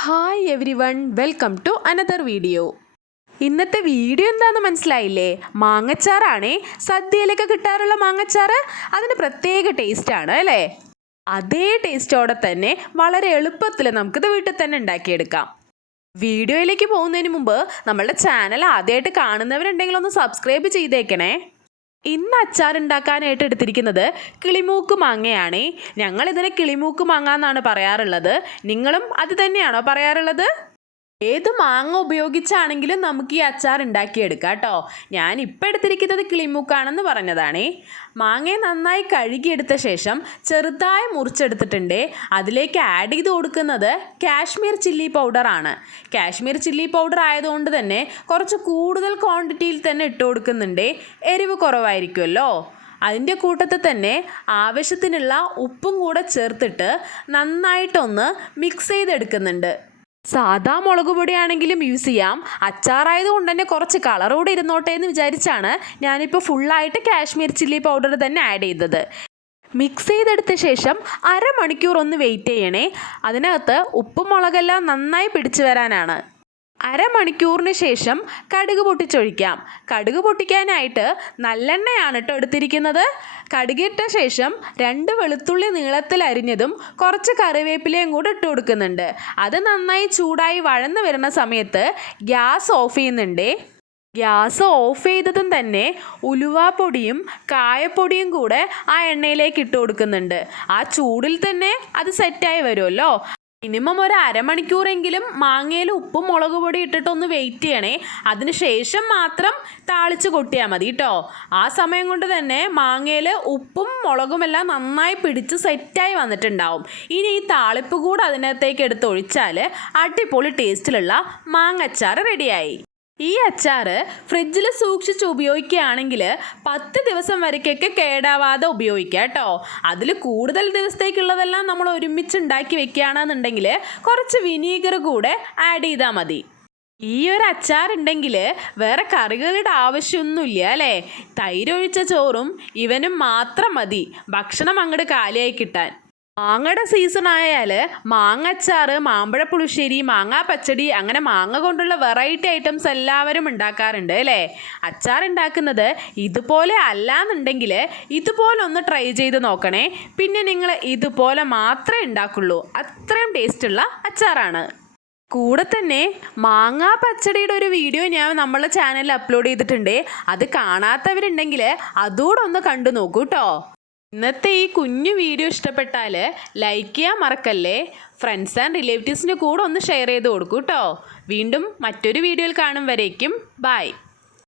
Hi everyone, welcome to another video. ഇന്നത്തെ video എന്താണെന്ന് മനസ്സിലായില്ലേ? മാങ്ങച്ചാറാണേ. സദ്യയിലൊക്കെ കിട്ടാറുള്ള മാങ്ങച്ചാറ്. അതിന് പ്രത്യേക ടേസ്റ്റാണ് അല്ലേ? അതേ ടേസ്റ്റോടെ തന്നെ വളരെ എളുപ്പത്തിൽ നമുക്കിത് വീട്ടിൽ തന്നെ ഉണ്ടാക്കിയെടുക്കാം. വീഡിയോയിലേക്ക് പോകുന്നതിന് മുമ്പ് നമ്മളുടെ ചാനൽ ആദ്യമായിട്ട് കാണുന്നവരുണ്ടെങ്കിൽ ഒന്ന് സബ്സ്ക്രൈബ് ചെയ്തേക്കണേ. ഇന്ന് അച്ചാർ ഉണ്ടാക്കാനായിട്ട് എടുത്തിരിക്കുന്നത് കിളിമൂക്ക് മാങ്ങയാണേ. ഞങ്ങളിതിനെ കിളിമൂക്ക് മാങ്ങ എന്നാണ് പറയാറുള്ളത്. നിങ്ങളും അത് തന്നെയാണോ പറയാറുള്ളത്? ഏത് മാങ്ങ ഉപയോഗിച്ചാണെങ്കിലും നമുക്ക് ഈ അച്ചാർ ഉണ്ടാക്കിയെടുക്കാം കേട്ടോ. ഞാൻ ഇപ്പം എടുത്തിരിക്കുന്നത് കിളിമൂക്കാണെന്ന് പറഞ്ഞതാണേ. മാങ്ങയെ നന്നായി കഴുകിയെടുത്ത ശേഷം ചെറുതായി മുറിച്ചെടുത്തിട്ടുണ്ട്. അതിലേക്ക് ആഡ് ചെയ്ത് കൊടുക്കുന്നത് കാശ്മീർ ചില്ലി പൗഡറാണ്. കാശ്മീർ ചില്ലി പൗഡർ ആയതുകൊണ്ട് തന്നെ കുറച്ച് കൂടുതൽ ക്വാണ്ടിറ്റിയിൽ തന്നെ ഇട്ട് കൊടുക്കുന്നുണ്ട്. എരിവ് കുറവായിരിക്കുമല്ലോ. അതിൻ്റെ കൂട്ടത്തിൽ തന്നെ ആവശ്യത്തിനുള്ള ഉപ്പും കൂടെ ചേർത്തിട്ട് നന്നായിട്ടൊന്ന് മിക്സ് ചെയ്തെടുക്കുന്നുണ്ട്. സാധാ മുളക് പൊടിയാണെങ്കിലും യൂസ് ചെയ്യാം. അച്ചാറായതുകൊണ്ട് തന്നെ കുറച്ച് കളർ കൂടെ ഇരുന്നോട്ടെ എന്ന് വിചാരിച്ചാണ് ഞാനിപ്പോൾ ഫുള്ളായിട്ട് കാശ്മീർ ചില്ലി പൗഡർ തന്നെ ആഡ് ചെയ്തത്. മിക്സ് ചെയ്തെടുത്ത ശേഷം അരമണിക്കൂർ ഒന്ന് വെയിറ്റ് ചെയ്യണേ. അതിനകത്ത് ഉപ്പും മുളകെല്ലാം നന്നായി പിടിച്ചു വരാനാണ്. അരമണിക്കൂറിന് ശേഷം കടുക് പൊട്ടിച്ചൊഴിക്കാം. കടുക് പൊട്ടിക്കാനായിട്ട് നല്ലെണ്ണയാണ് കേട്ടോ എടുത്തിരിക്കുന്നത്. കടുകിട്ട ശേഷം 2 വെളുത്തുള്ളി നീളത്തിൽ അരിഞ്ഞതും കുറച്ച് കറിവേപ്പിലയും കൂടെ ഇട്ട് കൊടുക്കുന്നുണ്ട്. അത് നന്നായി ചൂടായി വഴന്ന് വരുന്ന സമയത്ത് ഗ്യാസ് ഓഫ് ചെയ്യുന്നുണ്ട്. ഗ്യാസ് ഓഫ് ചെയ്തതും തന്നെ ഉലുവാപ്പൊടിയും കായപ്പൊടിയും കൂടെ ആ എണ്ണയിലേക്ക് ഇട്ട് കൊടുക്കുന്നുണ്ട്. ആ ചൂടിൽ തന്നെ അത് സെറ്റായി വരുമല്ലോ. മിനിമം ഒരു അരമണിക്കൂറെങ്കിലും മാങ്ങയിൽ ഉപ്പും മുളക് പൊടി ഇട്ടിട്ടൊന്ന് വെയിറ്റ് ചെയ്യണേ. അതിന് ശേഷം മാത്രം താളിച്ച് കൊട്ടിയാൽ മതി കേട്ടോ. ആ സമയം കൊണ്ട് തന്നെ മാങ്ങയിൽ ഉപ്പും മുളകുമെല്ലാം നന്നായി പിടിച്ച് സെറ്റായി വന്നിട്ടുണ്ടാവും. ഇനി ഈ താളിപ്പ് കൂടെ അതിനകത്തേക്ക് എടുത്ത് ഒഴിച്ചാൽ അടിപൊളി ടേസ്റ്റിലുള്ള മാങ്ങച്ചാർ റെഡിയായി. ഈ അച്ചാർ ഫ്രിഡ്ജിൽ സൂക്ഷിച്ച് ഉപയോഗിക്കുകയാണെങ്കിൽ 10 ദിവസം വരയ്ക്കൊക്കെ കേടാവാതെ ഉപയോഗിക്കുക കേട്ടോ. അതിൽ കൂടുതൽ ദിവസത്തേക്കുള്ളതെല്ലാം നമ്മൾ ഒരുമിച്ച് ഉണ്ടാക്കി വെക്കുകയാണെന്നുണ്ടെങ്കിൽ കുറച്ച് വിനീഗർ കൂടെ ആഡ് ചെയ്താൽ മതി. ഈ ഒരു അച്ചാർ ഉണ്ടെങ്കിൽ വേറെ കറികളുടെ ആവശ്യമൊന്നുമില്ല അല്ലേ? തൈരൊഴിച്ച ചോറും ഇവനും മാത്രം മതി ഭക്ഷണം അങ്ങോട്ട് കാലിയായി കിട്ടാൻ. മാങ്ങയുടെ സീസൺ ആയാൽ മാങ്ങച്ചാർ, മാമ്പഴ പുളിശ്ശേരി, മാങ്ങാ പച്ചടി, അങ്ങനെ മാങ്ങ കൊണ്ടുള്ള വെറൈറ്റി ഐറ്റംസ് എല്ലാവരും ഉണ്ടാക്കാറുണ്ട് അല്ലേ? അച്ചാർ ഉണ്ടാക്കുന്നത് ഇതുപോലെ അല്ലാന്നുണ്ടെങ്കിൽ ഇതുപോലെ ഒന്ന് ട്രൈ ചെയ്ത് നോക്കണേ. പിന്നെ നിങ്ങൾ ഇതുപോലെ മാത്രമേ ഉണ്ടാക്കുള്ളൂ. അത്രയും ടേസ്റ്റുള്ള അച്ചാറാണ്. കൂടെ തന്നെ മാങ്ങാ പച്ചടിയുടെ ഒരു വീഡിയോ ഞാൻ നമ്മളെ ചാനലിൽ അപ്ലോഡ് ചെയ്തിട്ടുണ്ട്. അത് കാണാത്തവരുണ്ടെങ്കിൽ അതുകൂടെ ഒന്ന് കണ്ടു നോക്കൂ കേട്ടോ. ഇന്നത്തെ ഈ കുഞ്ഞു വീഡിയോ ഇഷ്ടപ്പെട്ടാൽ ലൈക്ക് ചെയ്യാൻ മറക്കല്ലേ. ഫ്രണ്ട്സ് ആൻഡ് റിലേറ്റീവ്സിൻ്റെ കൂടെ ഒന്ന് ഷെയർ ചെയ്ത് കൊടുക്കൂ കേട്ടോ. വീണ്ടും മറ്റൊരു വീഡിയോയിൽ കാണും വരേക്കും ബൈ.